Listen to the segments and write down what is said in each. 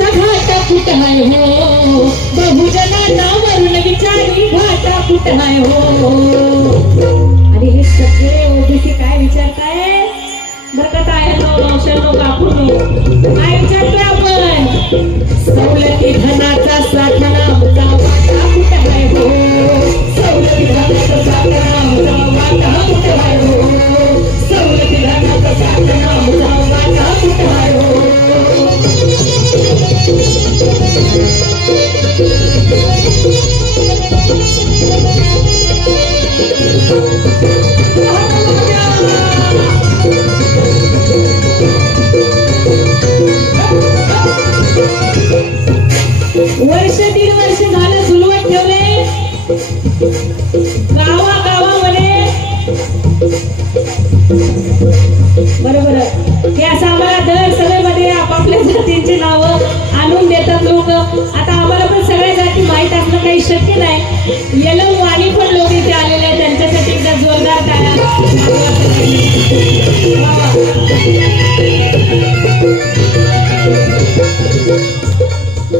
तुमचा घाटा कुठ आहे हो बहुजनांना वरून विचारी घाटा कुठ आहे हो आणि हे सगळे ओबीसी काय विचारताय बरं का काय औषध कापून काय विचारतोय आपण सवलती धनाचा साधना होता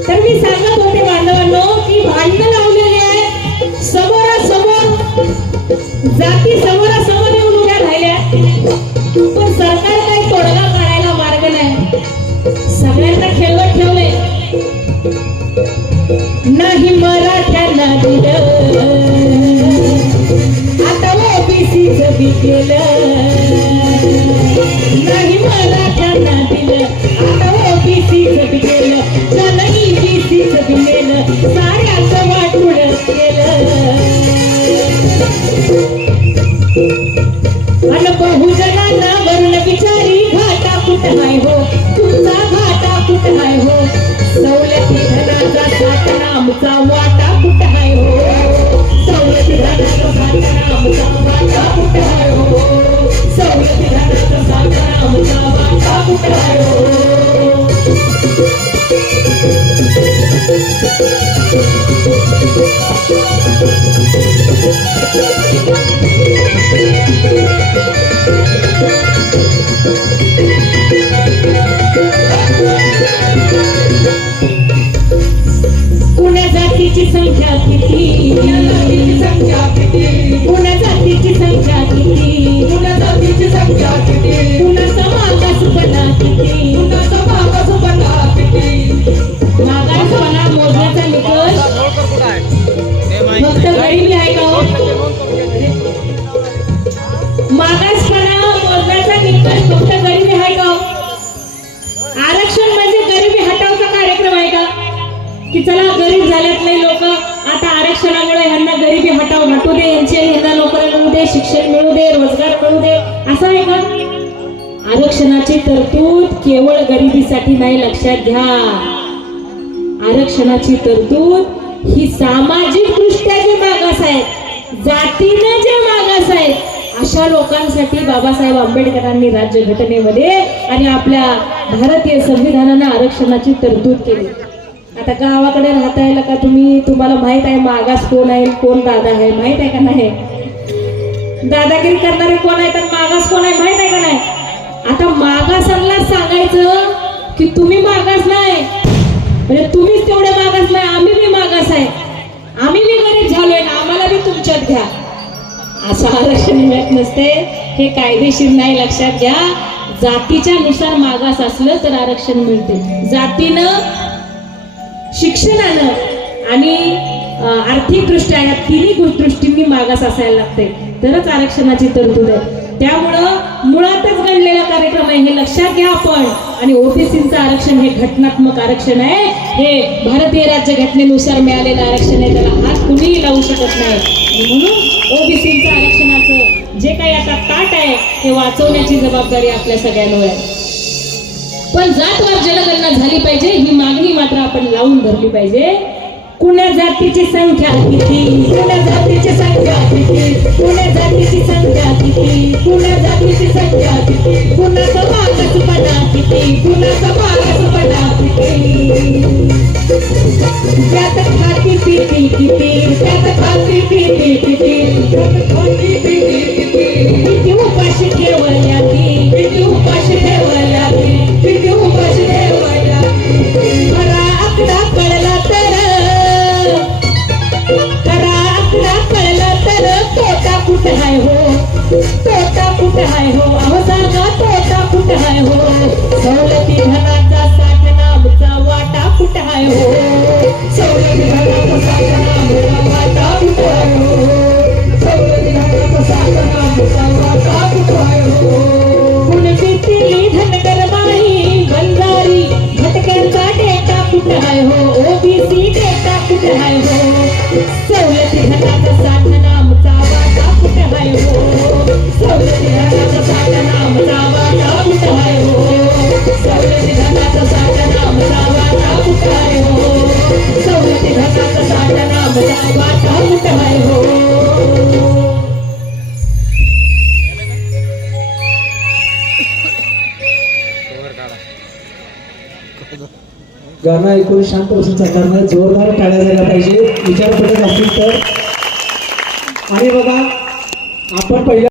तर मी सांगत होते बांधवांनो की भांडणं लावलेले समोरासमोर जाती समोरासमोर येऊन उभ्या राहिल्या. पण सरकार काही तोडगा काढायला मार्ग नाही. सगळ्यांना खेळवत ठेवले. नाही ओबीसीच बी केलं नाही दिलं. आता केलं झालं ईबीसीच बी नेलं. साऱ्याचं वाटून केलं. अन बहुजनांना वरून विचारी घाटा कुठं हाय हो? जातीची संख्या किती? संख्या किती? पुण्या जातीची संख्या किती? पुण्या जातीची संख्या किती? पुण्याचा मागासपणा किती? की चला गरीब झाल्यात लोक. आता आरक्षणामुळे यांना गरिबी हटाव हटू दे यांचे ह्यांना नोकऱ्या मिळू दे शिक्षण मिळू दे रोजगार मिळू दे. असं आहे का? आरक्षणाची तरतूद केवळ गरिबीसाठी नाही लक्षात घ्या. आरक्षणाची तरतूद ही सामाजिक दृष्ट्या जे मागास आहेत जातीने जे मागास आहेत अशा लोकांसाठी बाबासाहेब आंबेडकरांनी राज्य घटनेमध्ये आणि आपल्या भारतीय संविधानानं आरक्षणाची तरतूद केली. आता गावाकडे राहता येईल का तुम्ही? तुम्हाला माहीत आहे मागास कोण आहे कोण दादा आहे? माहीत आहे का नाही? दादागिरी करणारे कोण आहे तर मागास कोण आहे? माहीत आहे का नाही? आता मागासांना सांगायचं की तुम्ही मागास नाही. म्हणजे तुम्हीच तेवढे मागास नाही आम्ही बी मागास आहे. आम्ही बी गरीब झालोय ना आम्हाला बी तुमच्यात घ्या. असं आरक्षण मिळत नसते. हे कायदेशीर नाही लक्षात घ्या. जातीच्या नुसार मागास असलं तर आरक्षण मिळते. जातीनं शिक्षणानं आणि आर्थिकदृष्ट्या या तिन्ही दृष्टींनी मागास असायला लागते तरच आरक्षणाची तरतूद आहे. त्यामुळं मुळातच घडलेला कार्यक्रम आहे हे लक्षात घ्या आपण. आणि ओबीसीचं आरक्षण हे घटनात्मक आरक्षण आहे. हे भारतीय राज्य घटनेनुसार मिळालेलं आरक्षण आहे त्याला हात कुणीही लावू शकत नाही. आणि म्हणून ओबीसीचं आरक्षणाचं जे काही आता ताट आहे ते वाचवण्याची जबाबदारी आपल्या सगळ्यांवर आहे. पण जातवार जनगणना झाली पाहिजे ही मागणी मात्र आपण लावून धरली पाहिजे. कुण्या जातीची संख्या किती? कुण्या जातीची संख्या किती? कुण्या जातीची संख्या किती? कुण्या जातीची संख्या किती? कुणाचा मागासपणा किती? कुणाचा मागासपणा किती? त्यात किती? त्यात खाती पिती किती? त्यात खाती पिती किती? किती उपाशी ठेवल्या गाणं ऐकून शांत बसून चालणार नाही. जोरदार टाळ्या झाल्या पाहिजे. विचार करत असतील तर. आणि बघा आपण पहिल्या